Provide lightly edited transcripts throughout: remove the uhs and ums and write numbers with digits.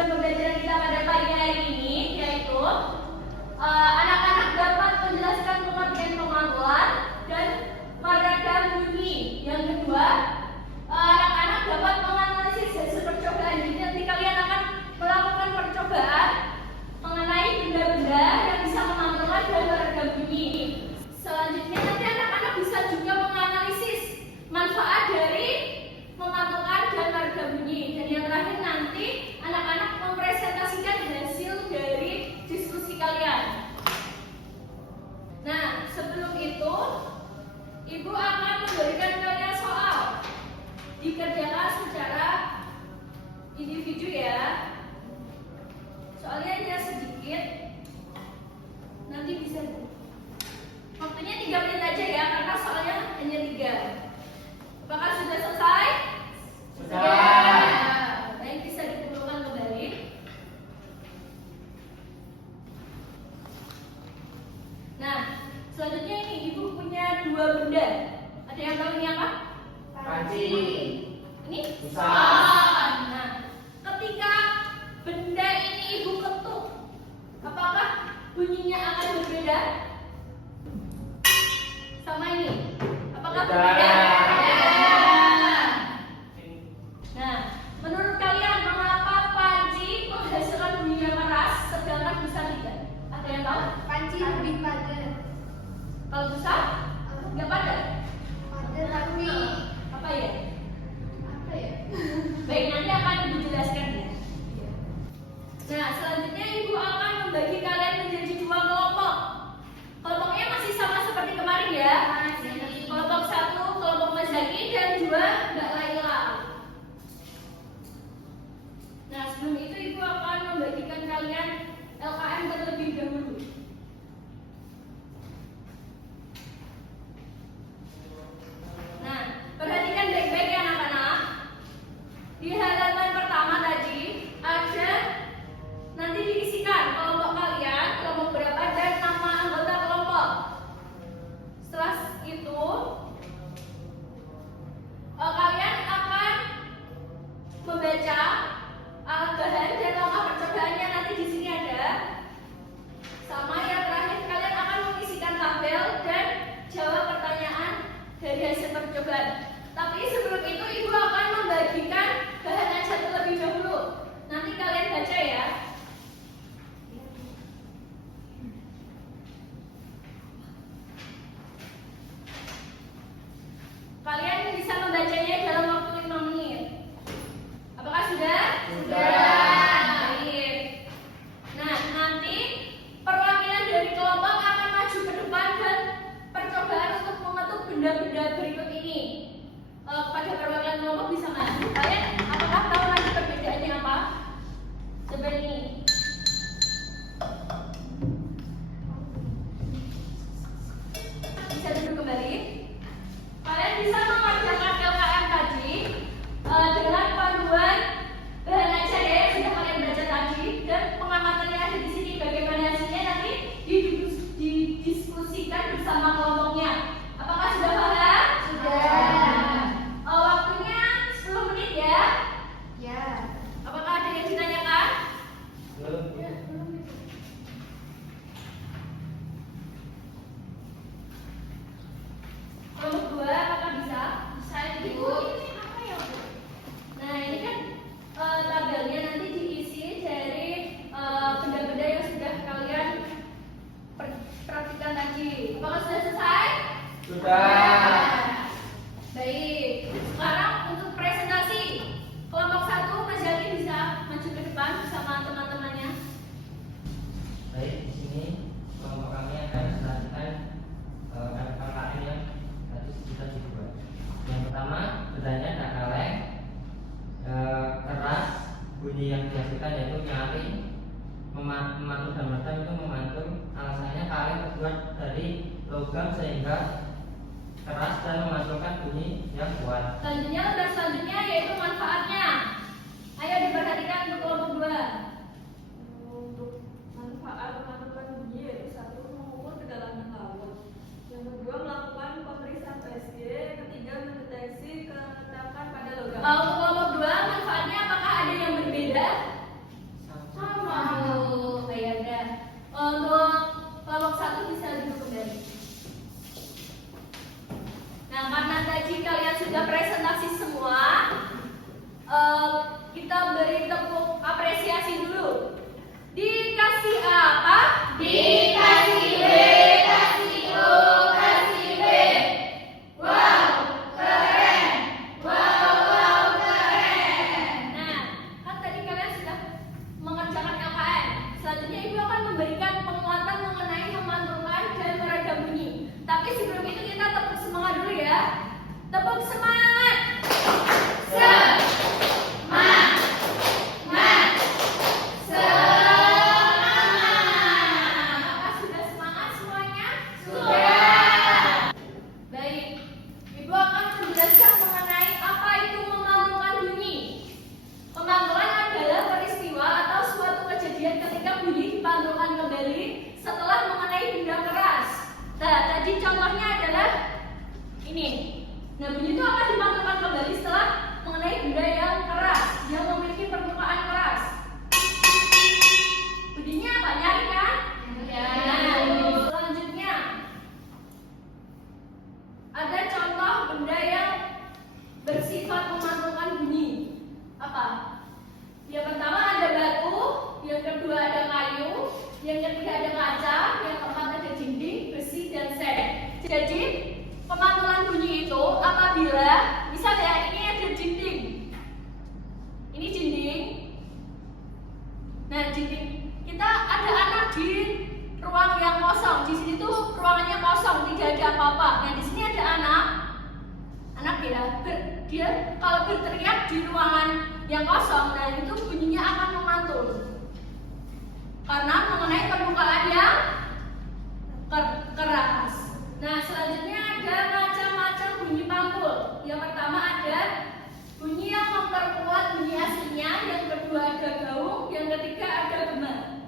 tujuan pembelajaran kita pada pagi hari ini yaitu anak-anak dapat menjelaskan pengertian pemangkuan dan marga bunyi. Yang kedua, anak-anak dapat menganalisis hasil percobaan. Jadi nanti kalian akan melakukan percobaan mengenai benda-benda yang bisa memantulkan dan marga bunyi. Selanjutnya nanti anak-anak bisa juga menganalisis manfaat dari memantulkan dan marga bunyi. Dan yang terakhir nanti anak-anak mempresentasikan hasil dari diskusi kalian. Nah, sebelum itu Ibu akan memberikan kalian soal. Dikerjakan secara individu ya. Soalnya hanya sedikit. Nanti bisa. Waktunya 3 menit aja ya, karena soalnya hanya 3. Apakah sudah selesai? Sudah. Baik, bisa dikumpulkan kembali. Nah, selanjutnya ini Ibu punya 2 benda. Ada yang tahu ini apa? Panci. Ini? Pisang. Nah, ketika benda ini Ibu ketuk, apakah bunyinya akan berbeda? Sama ini? Apakah berbeda? Nah, menurut kalian mengapa panci menghasilkan bunyi yang keras sedangkan busa tidak? Ada yang tahu? Panci lebih padat. Kalau busa nggak padat? Padat tapi Apa ya? apa ya? Baik, nanti akan Ibu jelaskan ya. Nah, selanjutnya Ibu akan membagi kalian menjadi 2 kelompok. Kelompoknya masih sama seperti kemarin ya. Kelompok 1 kelompok Mas Zaki dan 2 Mbak Laila. Nah, sebelum itu Ibu akan membagikan kalian LKM terlebih dahulu. Nah, perhatikan baik-baik ya anak-anak. Di halaman pertama tadi ada nanti diisikan kelompok kalian, kelompok berapa dan nama anggota kelompok. Setelah itu kalian akan membaca alat bahan dan langkah percobaannya nanti di sini ada. Sama yang terakhir kalian akan mengisikan tabel dan jawab pertanyaan dari hasil percobaan. Tapi sebelum itu Ibu akan membagikan bahan aja terlebih dahulu. Nanti kalian baca ya. Kalian bisa membacanya dalam waktu 5 menit. Apakah sudah? Baik. Nah, nanti perwakilan dari kelompok akan maju ke depan dan percobaan untuk mengetuk benda-benda berikut ini. Pada perwakilan kelompok bisa maju. Kalian apakah tahu lagi perbedaannya apa? Coba ini. Bisa duduk kembali. Kalian bisa mengerjakan LKM tadi dengan panduan bahan ajar ya yang sudah kalian baca tadi dan pengamatan yang ada di sini. Bagaimana hasilnya nanti didiskusikan bersama kelompoknya. Apakah sudah paham? Sudah. Waktunya 10 menit ya. Ya. Apakah ada yang ditanyakan? Belum. Kelompok 2 apakah bisa? Bisa Ibu. Ini apa ya Bu? Nah, ini kan tabelnya nanti diisi dari benda-benda yang sudah kalian praktikkan tadi. Apakah sudah selesai? Sudah. Baik. Sekarang untuk presentasi kelompok 1 Mas Zaki bisa maju ke depan bersama teman-temannya. Baik, di sini kelompok kami akan melanjutkan LKM yang tadi sudah dibuat. Yang pertama, bedanya ada kaleng, keras, bunyi yang dihasilkan yaitu nyaring, memantul dan meredam itu memantul. Alasannya kaleng terbuat dari logam sehingga keras dan memantulkan bunyi yang kuat. Selanjutnya lembar selanjutnya yaitu manfaatnya. Ayo diperhatikan untuk kelompok 2. Untuk manfaat menentukan bunyi yaitu 1. Mengukur kedalaman laut. Yang kedua melakukan pemeriksaan USG. Ketiga mendeteksi keretakan pada logam. Untuk kelompok 2 manfaatnya apakah ada yang berbeda? apabila misal ya ini ada dinding. Ini dinding. Nah, dinding kita ada anak di ruang yang kosong. Di sini tuh ruangannya kosong, tidak ada apa-apa. Nah, di sini ada anak dia kalau berteriak di ruangan yang kosong, nah itu bunyinya akan memantul karena mengenai permukaan yang keras. Nah, selanjutnya ada macam-macam bunyi pantul. Yang pertama ada bunyi yang memperkuat bunyi aslinya, yang kedua ada gaung, yang ketiga ada gema.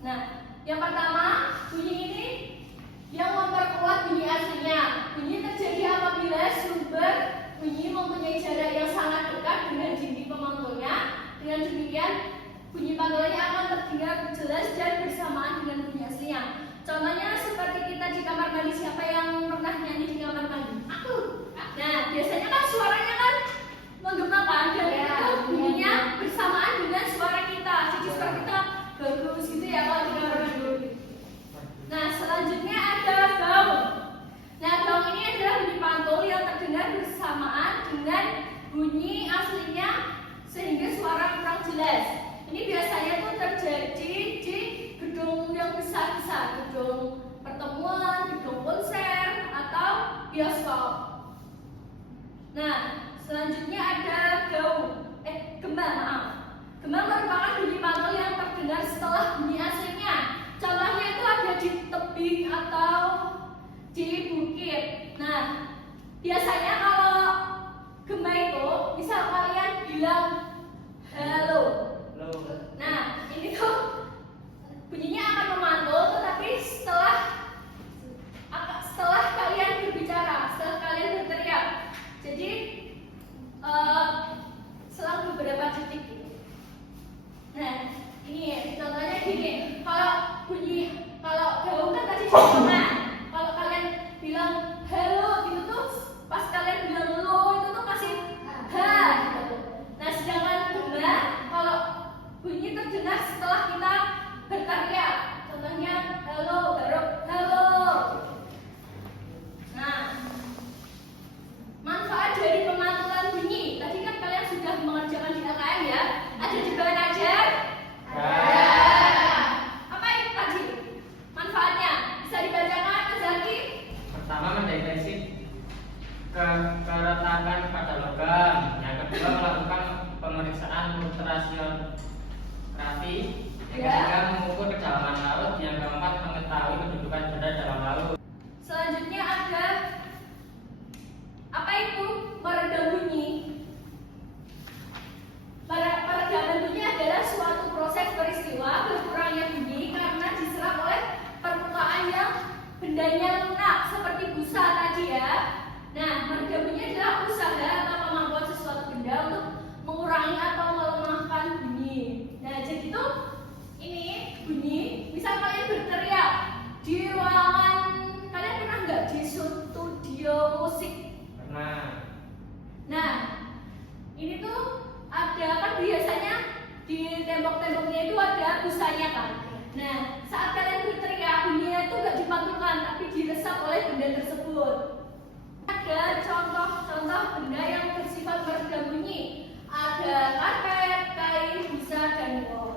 Nah, yang pertama bunyi ini yang memperkuat bunyi aslinya. Bunyi terjadi apabila sumber bunyi mempunyai jarak yang sangat dekat dengan dinding pemantulnya. Dengan demikian, bunyi pantulnya akan terdengar jelas dan bersamaan dengan bunyi aslinya. Contohnya seperti kita di kamar mandi. Siapa yang pernah nyanyi di kamar mandi? Aku. Nah, biasanya kan suaranya kan menggemakan dan itu bunyinya bersamaan dengan suara kita. Jadi suara kita bagus gitu ya kalau di kamar mandi. Nah, selanjutnya ada gaung. Nah, gaung ini adalah bunyi pantul yang terdengar bersamaan dengan bunyi aslinya sehingga suara kurang jelas. Ini biasanya tuh terjadi di gedung yang besar-besar, gedung pertemuan, gedung konser, atau bioskop. Nah, selanjutnya ada gema. Gema merupakan bunyi pantul yang terdengar setelah bunyi aslinya. Contohnya itu ada di tebing atau di bukit. Nah, biasanya kalau gema itu, misal kalian bilang halo. Nah, ini tuh bunyinya akan memantul, tetapi setelah kalian berbicara, setelah kalian berteriak. Jadi selang beberapa detik. Nah, ini contohnya gini. Kalau gaung kan tadi cuma. Kalau kalian bilang halo gitu tuh, pas kalian bilang lo itu tuh masih ha gitu. Nah, sedangkan gema kalau bunyi terdengar setelah kita berteriak. Contohnya halo, baru halo. Nah, manfaat dari pemantulan bunyi. Tadi kan kalian sudah mengerjakan di LKM ya. Ada di bawah ajar? Apa itu tadi? Manfaatnya bisa dibacakan ke Zaki? Pertama, mendeteksi keretakan pada logam. Yang kedua, melakukan pemeriksaan ultrasonografi. Yang ketiga, mengukur kedalaman laut. Yang keempat, mengetahui kedudukan benda dalam laut. Selanjutnya ada apa itu peredam bunyi? Peredaman bunyi adalah suatu proses peristiwa berkurangnya bunyi karena diserap oleh permukaan yang bendanya lunak seperti busa tadi ya. Nah, meredam bunyi adalah usaha atau kemampuan sesuatu benda untuk mengurangi atau melemahkan bunyi. Nah, jadi tuh ini bunyi, misal kalian berteriak di ruangan, kalian pernah nggak di studio musik? Pernah. Nah, ini tuh ada kan biasanya di tembok-temboknya itu ada busanya kan. Nah, saat kalian berteriak bunyinya itu nggak dipantulkan tapi diresap oleh benda tersebut. Ada contoh-contoh benda yang bersifat meredam bunyi. Ada karpet, kain, busa, dan wol.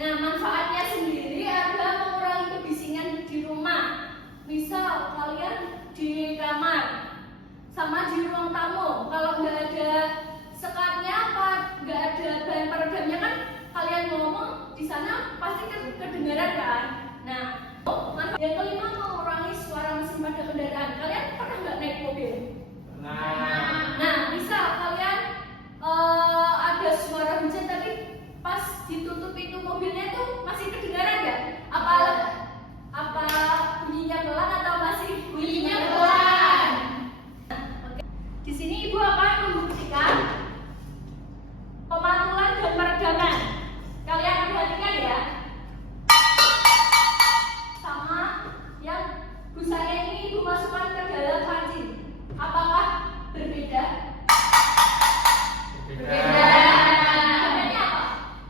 Nah, manfaatnya sendiri adalah mengurangi kebisingan di rumah. Misal kalian di kamar sama di ruang tamu, kalau nggak ada sekatnya apa nggak ada bahan peredamnya kan kalian ngomong di sana pasti kedengaran kan. Nah, yang kelima, mengurangi suara mesin pada kendaraan. Kalian pernah nggak naik mobil? Nah, misal kalian ada suara hujan tapi pas ditutup pintu mobilnya tuh masih kedengaran nggak? Apa bunyinya pelan atau masih bunyinya pelan? Oke. Di sini Ibu akan membuktikan pemantulan dan peredaman. Kalian perhatikan ya. Sama yang busanya ini Ibu masukkan ke dalam panci. Apakah berbeda? Berbeda. Bedanya apa?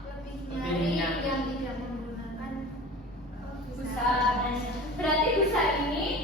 Lebih nyaring yang tidak menggunakan Busa. Berarti busa ini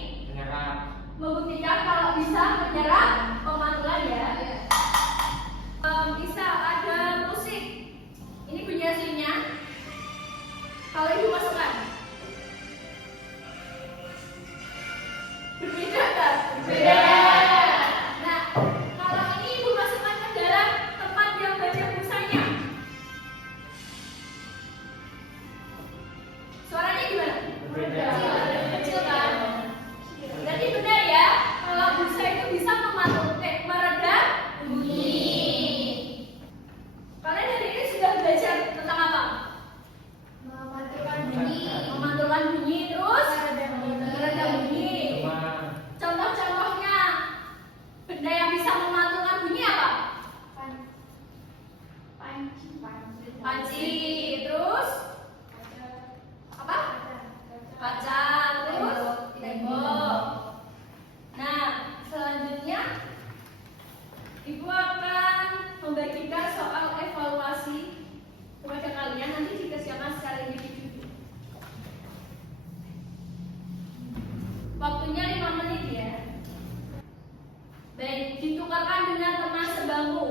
dengan teman sebangku?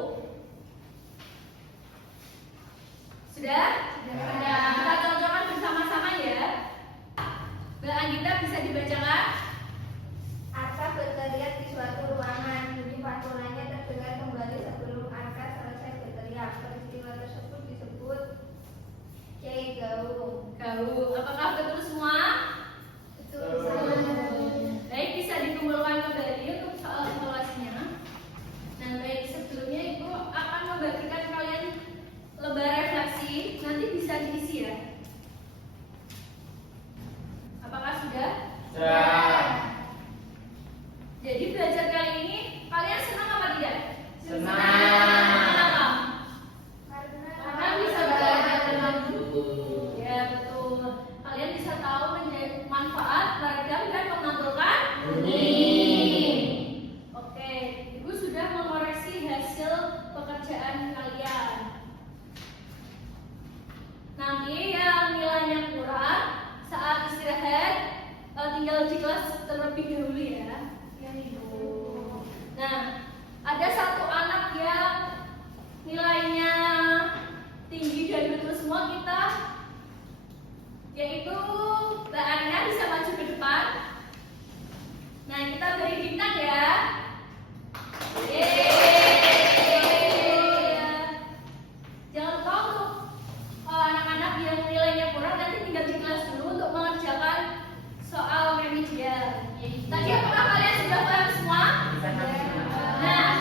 Sudah? Sudah. Kita cocokkan bersama-sama ya. Mbak Anggita bisa dibacakan? Arka berteriak di suatu ruangan. Bunyi pantulannya terdengar kembali sebelum Arka selesai berteriak. Peristiwa tersebut disebut Kiai Gaung. Gaul. Apakah betul semua? Betul. Baik, bisa dikumpulkan kembali untuk soal evaluasinya. Nah, baik, sebelumnya Ibu akan membagikan kalian lembar refleksi. Nanti bisa diisi ya. Apakah sudah? Sudah. Jadi belajar kali ini kalian senang apa tidak? Senang. Kenapa? Karena Bisa belajar dengan guru. Ya betul. Kalian bisa tahu manfaat, meredam dan memantulkan bunyi. Oke, Ibu sudah mengoreksi hasil pekerjaan kalian. Nanti yang nilainya kurang saat istirahat tinggal di kelas terlebih dahulu ya. Ya Ibu. Nah, ada satu anak yang nilainya tinggi dari itu semua kita, yaitu Mbak Arina. Bisa maju ke depan. Nah, kita beri bintang ya. Yeay. Jangan lupa untuk anak-anak yang nilainya kurang nanti tinggal di kelas dulu untuk mengerjakan soal remedial. Tadi apakah kalian sudah paham semua? Nah,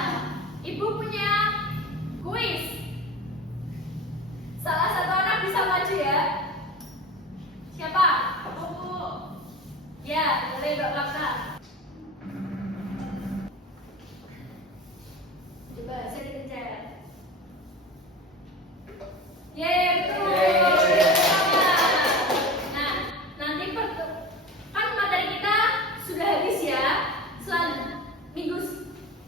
Ibu punya kuis. Salah satu anak bisa maju ya. Siapa? Aku. Ya, boleh Mbak Maksa. Coba saya dipencet. Yeay, betul. Nah, nanti kan materi kita sudah habis ya. Minggu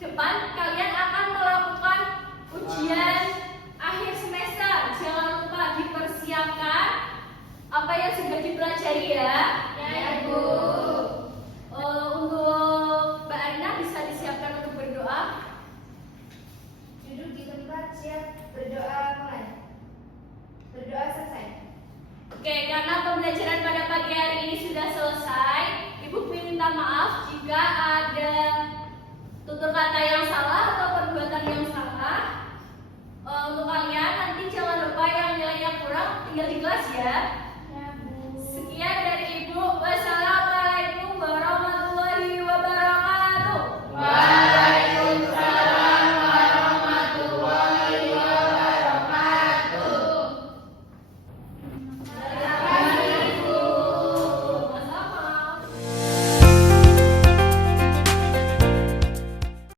depan kalian akan melakukan ujian akhir semester. Jangan lupa dipersiapkan apa yang sudah dipelajari ya. Ya, Ibu.